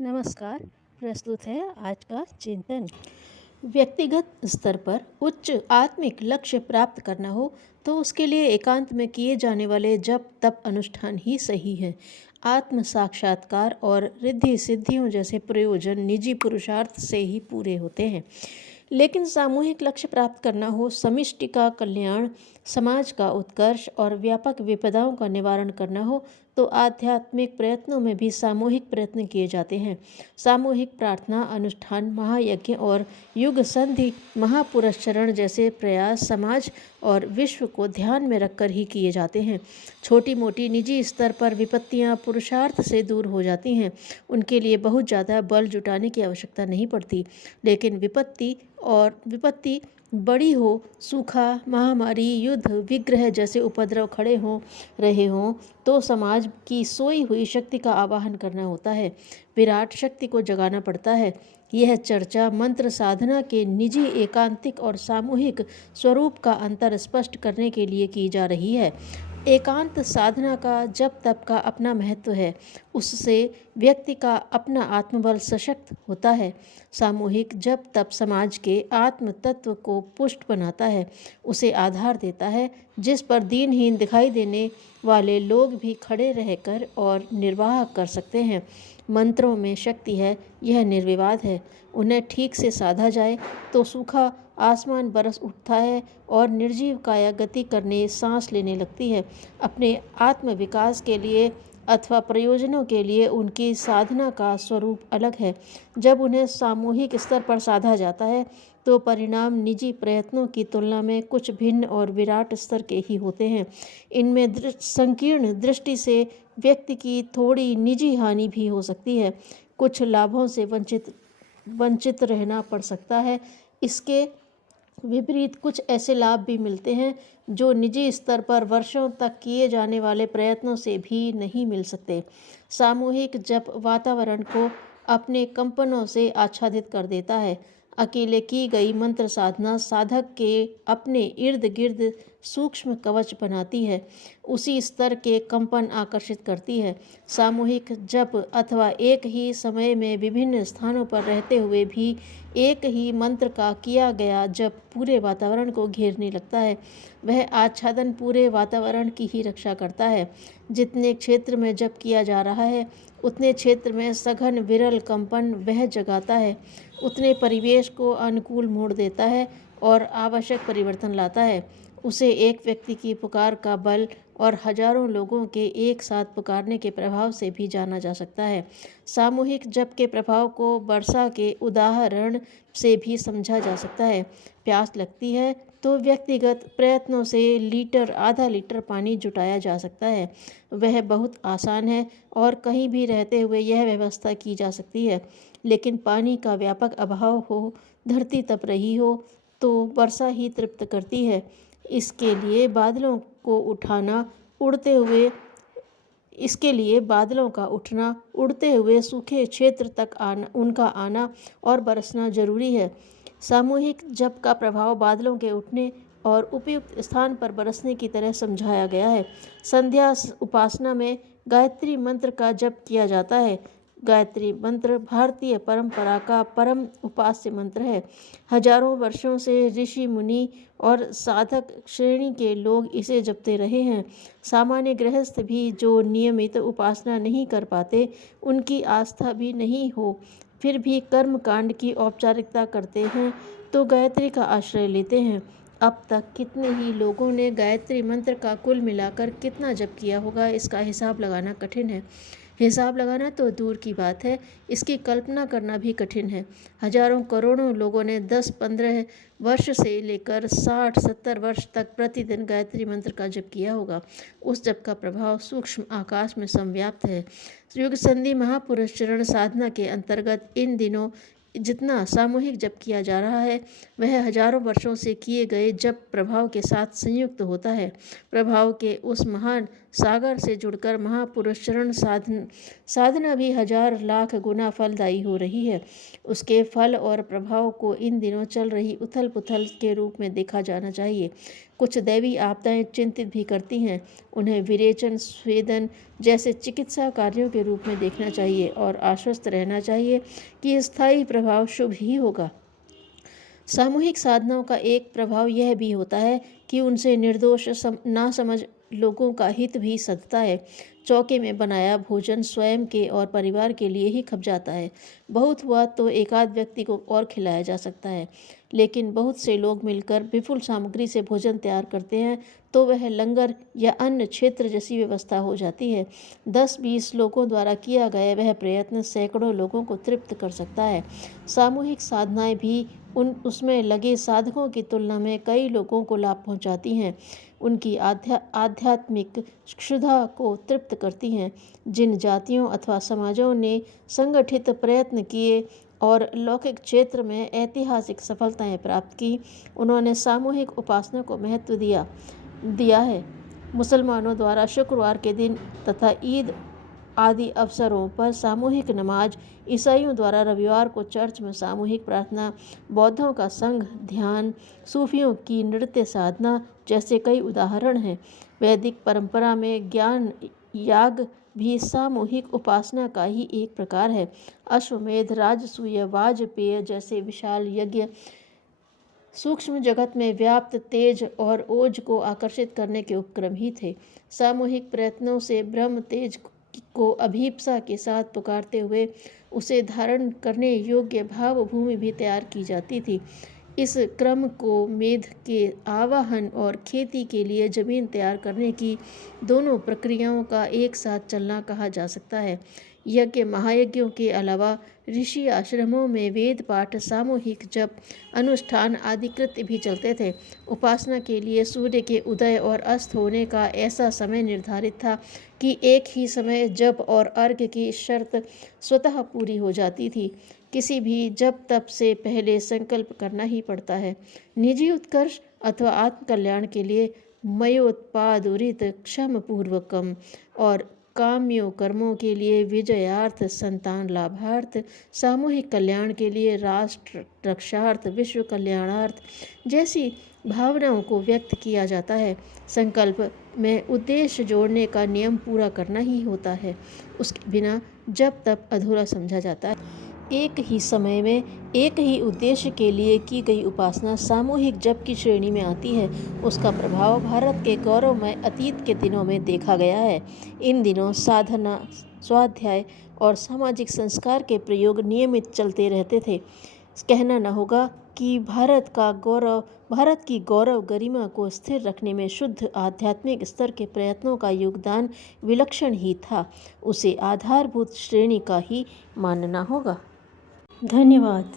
नमस्कार। प्रस्तुत है आज का चिंतन। व्यक्तिगत स्तर पर उच्च आत्मिक लक्ष्य प्राप्त करना हो तो उसके लिए एकांत में किए जाने वाले जप तप अनुष्ठान ही सही है। आत्म साक्षात्कार और रिद्धि सिद्धियों जैसे प्रयोजन निजी पुरुषार्थ से ही पूरे होते हैं। लेकिन सामूहिक लक्ष्य प्राप्त करना हो, समष्टि का कल्याण, समाज का उत्कर्ष और व्यापक विपदाओं का निवारण करना हो तो आध्यात्मिक प्रयत्नों में भी सामूहिक प्रयत्न किए जाते हैं। सामूहिक प्रार्थना अनुष्ठान, महायज्ञ और युग संधि महापुरस्चरण जैसे प्रयास समाज और विश्व को ध्यान में रखकर ही किए जाते हैं। छोटी मोटी निजी स्तर पर विपत्तियां पुरुषार्थ से दूर हो जाती हैं। उनके लिए बहुत ज़्यादा बल जुटाने की आवश्यकता नहीं पड़ती। लेकिन विपत्ति बड़ी हो, सूखा, महामारी, युद्ध, विग्रह जैसे उपद्रव खड़े रहे हों तो समाज की सोई हुई शक्ति का आवाहन करना होता है। विराट शक्ति को जगाना पड़ता है। यह चर्चा मंत्र साधना के निजी, एकांतिक और सामूहिक स्वरूप का अंतर स्पष्ट करने के लिए की जा रही है। एकांत साधना का जप तप का अपना महत्व है। उससे व्यक्ति का अपना आत्मबल सशक्त होता है। सामूहिक जप तप समाज के आत्म तत्व को पुष्ट बनाता है, उसे आधार देता है, जिस पर दीनहीन दिखाई देने वाले लोग भी खड़े रहकर और निर्वाह कर सकते हैं। मंत्रों में शक्ति है, यह निर्विवाद है। उन्हें ठीक से साधा जाए तो सूखा आसमान बरस उठता है और निर्जीव काया गति करने, सांस लेने लगती है। अपने आत्म विकास के लिए अथवा प्रयोजनों के लिए उनकी साधना का स्वरूप अलग है। जब उन्हें सामूहिक स्तर पर साधा जाता है तो परिणाम निजी प्रयत्नों की तुलना में कुछ भिन्न और विराट स्तर के ही होते हैं। इनमें संकीर्ण दृष्टि से व्यक्ति की थोड़ी निजी हानि भी हो सकती है। कुछ लाभों से वंचित रहना पड़ सकता है। इसके विपरीत कुछ ऐसे लाभ भी मिलते हैं जो निजी स्तर पर वर्षों तक किए जाने वाले प्रयत्नों से भी नहीं मिल सकते। सामूहिक जप वातावरण को अपने कंपनों से आच्छादित कर देता है। अकेले की गई मंत्र साधना साधक के अपने इर्द गिर्द सूक्ष्म कवच बनाती है, उसी स्तर के कंपन आकर्षित करती है। सामूहिक जप अथवा एक ही समय में विभिन्न स्थानों पर रहते हुए भी एक ही मंत्र का किया गया जप पूरे वातावरण को घेरने लगता है। वह आच्छादन पूरे वातावरण की ही रक्षा करता है। जितने क्षेत्र में जप किया जा रहा है उतने क्षेत्र में सघन विरल कंपन वह जगाता है, उतने परिवेश को अनुकूल मोड़ देता है और आवश्यक परिवर्तन लाता है। उसे एक व्यक्ति की पुकार का बल और हजारों लोगों के एक साथ पुकारने के प्रभाव से भी जाना जा सकता है। सामूहिक जप के प्रभाव को वर्षा के उदाहरण से भी समझा जा सकता है। प्यास लगती है तो व्यक्तिगत प्रयत्नों से लीटर आधा लीटर पानी जुटाया जा सकता है। वह बहुत आसान है और कहीं भी रहते हुए यह व्यवस्था की जा सकती है। लेकिन पानी का व्यापक अभाव हो, धरती तप रही हो तो वर्षा ही तृप्त करती है। इसके लिए बादलों का उठना, उड़ते हुए सूखे क्षेत्र तक उनका आना और बरसना जरूरी है। सामूहिक जप का प्रभाव बादलों के उठने और उपयुक्त स्थान पर बरसने की तरह समझाया गया है। संध्या उपासना में गायत्री मंत्र का जप किया जाता है। गायत्री मंत्र भारतीय परंपरा का परम उपास्य मंत्र है। हजारों वर्षों से ऋषि मुनि और साधक श्रेणी के लोग इसे जपते रहे हैं। सामान्य गृहस्थ भी जो नियमित उपासना नहीं कर पाते, उनकी आस्था भी नहीं हो, फिर भी कर्म कांड की औपचारिकता करते हैं तो गायत्री का आश्रय लेते हैं। अब तक कितने ही लोगों ने गायत्री मंत्र का कुल मिलाकर कितना जप किया होगा, इसका हिसाब लगाना कठिन है। हिसाब लगाना तो दूर की बात है, इसकी कल्पना करना भी कठिन है। हजारों करोड़ों लोगों ने 10-15 वर्ष से लेकर 60-70 वर्ष तक प्रतिदिन गायत्री मंत्र का जप किया होगा। उस जप का प्रभाव सूक्ष्म आकाश में संव्याप्त है। युग संधि महापुरस्चरण साधना के अंतर्गत इन दिनों जितना सामूहिक जप किया जा रहा है वह हजारों वर्षों से किए गए जप प्रभाव के साथ संयुक्त होता है। प्रभाव के उस महान सागर से जुड़कर महापुरुषचरण साधना भी हजार लाख गुना फलदायी हो रही है। उसके फल और प्रभाव को इन दिनों चल रही उथल पुथल के रूप में देखा जाना चाहिए। कुछ दैवी आपदाएं चिंतित भी करती हैं। उन्हें विरेचन, स्वेदन जैसे चिकित्सा कार्यों के रूप में देखना चाहिए और आश्वस्त रहना चाहिए कि स्थायी प्रभाव शुभ ही होगा। सामूहिक साधनाओं का एक प्रभाव यह भी होता है कि उनसे निर्दोष नासमझ लोगों का हित भी सधता है। चौके में बनाया भोजन स्वयं के और परिवार के लिए ही खप जाता है। बहुत हुआ तो एकाध व्यक्ति को और खिलाया जा सकता है, लेकिन बहुत से लोग मिलकर विपुल सामग्री से भोजन तैयार करते हैं तो वह लंगर या अन्य क्षेत्र जैसी व्यवस्था हो जाती है। 10-20 लोगों द्वारा किया गया वह प्रयत्न सैकड़ों लोगों को तृप्त कर सकता है। सामूहिक साधनाएं भी उसमें लगे साधकों की तुलना में कई लोगों को लाभ पहुंचाती हैं, उनकी आध्यात्मिक क्षुधा को तृप्त करती हैं। जिन जातियों अथवा समाजों ने संगठित प्रयत्न किए और लौकिक क्षेत्र में ऐतिहासिक सफलताएं प्राप्त की, उन्होंने सामूहिक उपासना को महत्व दिया है। मुसलमानों द्वारा शुक्रवार के दिन तथा ईद आदि अवसरों पर सामूहिक नमाज, ईसाइयों द्वारा रविवार को चर्च में सामूहिक प्रार्थना, बौद्धों का संघ ध्यान, सूफियों की नृत्य साधना जैसे कई उदाहरण हैं। वैदिक परंपरा में ज्ञान याग भी सामूहिक उपासना का ही एक प्रकार है। अश्वमेध, राजसूय, वाजपेय जैसे विशाल यज्ञ सूक्ष्म जगत में व्याप्त तेज और ओज को आकर्षित करने के उपक्रम ही थे। सामूहिक प्रयत्नों से ब्रह्म तेज को अभीप्सा के साथ पुकारते हुए उसे धारण करने योग्य भाव भूमि भी तैयार की जाती थी। इस क्रम को मेध के आवाहन और खेती के लिए जमीन तैयार करने की दोनों प्रक्रियाओं का एक साथ चलना कहा जा सकता है। यज्ञ महायज्ञों के अलावा ऋषि आश्रमों में वेद पाठ, सामूहिक जप, अनुष्ठान आदि कृत्य भी चलते थे। उपासना के लिए सूर्य के उदय और अस्त होने का ऐसा समय निर्धारित था कि एक ही समय जप और अर्घ्य की शर्त स्वतः पूरी हो जाती थी। किसी भी जप तप से पहले संकल्प करना ही पड़ता है। निजी उत्कर्ष अथवा आत्मकल्याण के लिए मयोत्पादुरित क्षम पूर्वकम और काम्यों कर्मों के लिए विजयार्थ, संतान लाभार्थ, सामूहिक कल्याण के लिए राष्ट्र रक्षार्थ, विश्व कल्याणार्थ जैसी भावनाओं को व्यक्त किया जाता है। संकल्प में उद्देश्य जोड़ने का नियम पूरा करना ही होता है, उसके बिना जब तब अधूरा समझा जाता है। एक ही समय में एक ही उद्देश्य के लिए की गई उपासना सामूहिक जप की श्रेणी में आती है। उसका प्रभाव भारत के गौरवमय अतीत के दिनों में देखा गया है। इन दिनों साधना, स्वाध्याय और सामाजिक संस्कार के प्रयोग नियमित चलते रहते थे। कहना न होगा कि भारत की गौरव गरिमा को स्थिर रखने में शुद्ध आध्यात्मिक स्तर के प्रयत्नों का योगदान विलक्षण ही था। उसे आधारभूत श्रेणी का ही मानना होगा। धन्यवाद।